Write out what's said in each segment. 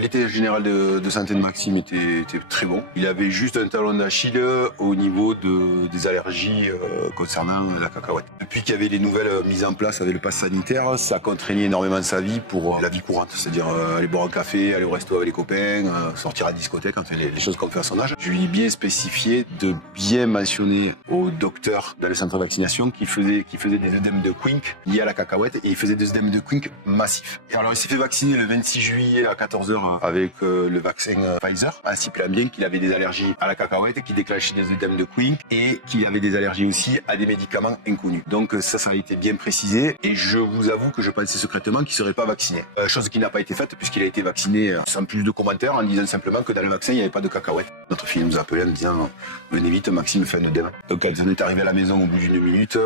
L'état général de santé de Maxime était très bon. Il avait juste un talon d'Achille au niveau des allergies concernant la cacahuète. Depuis qu'il y avait les nouvelles mises en place avec le pass sanitaire, ça contraignait énormément sa vie pour la vie courante, c'est-à-dire aller boire un café, aller au resto avec les copains, sortir à la discothèque, enfin les choses qu'on fait à son âge. Je lui ai bien spécifié de bien mentionner au docteur dans le centre de vaccination qu'il faisait des œdèmes de Quink liés à la cacahuète et il faisait des œdèmes de Quink massifs. Et alors il s'est fait vacciner le 26 juillet à 14h avec le vaccin Pfizer, en ciblant bien qu'il avait des allergies à la cacahuète, qui déclenchait des œdèmes de Quink et qu'il avait des allergies aussi à des médicaments inconnus. Donc ça a été bien précisé et je vous avoue que je pensais secrètement qu'il ne serait pas vacciné. Chose qui n'a pas été faite puisqu'il a été vacciné sans plus de commentaires en disant simplement que dans le vaccin il n'y avait pas de cacahuète. Notre fille nous a appelé en disant venez vite, Maxime fait un œdème. Donc quand on est arrivé à la maison au bout d'une minute,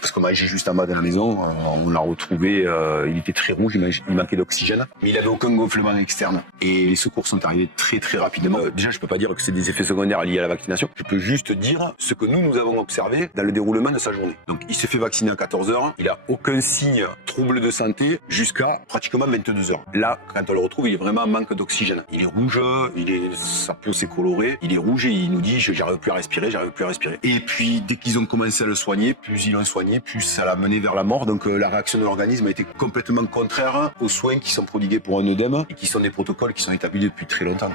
parce qu'on mangeait juste en bas de la maison, on l'a retrouvé, il était très rouge, il manquait d'oxygène, mais il avait aucun gonflement externe. Et les secours sont arrivés très très rapidement. Déjà je peux pas dire que c'est des effets secondaires liés à la vaccination, je peux juste dire ce que nous avons observé dans le déroulement de sa journée. Donc il s'est fait vacciner à 14h, il a aucun signe trouble de santé jusqu'à pratiquement 22h. Là, quand on le retrouve, il est vraiment en manque d'oxygène. Il est rouge, sa peau s'est colorée, il est rouge et il nous dit j'arrive plus à respirer. Et puis dès qu'ils ont commencé à le soigner, plus ils l'ont soigné, plus ça l'a mené vers la mort. Donc la réaction de l'organisme a été complètement contraire aux soins qui sont prodigués pour un œdème et qui sont des protocoles qui sont établis depuis très longtemps.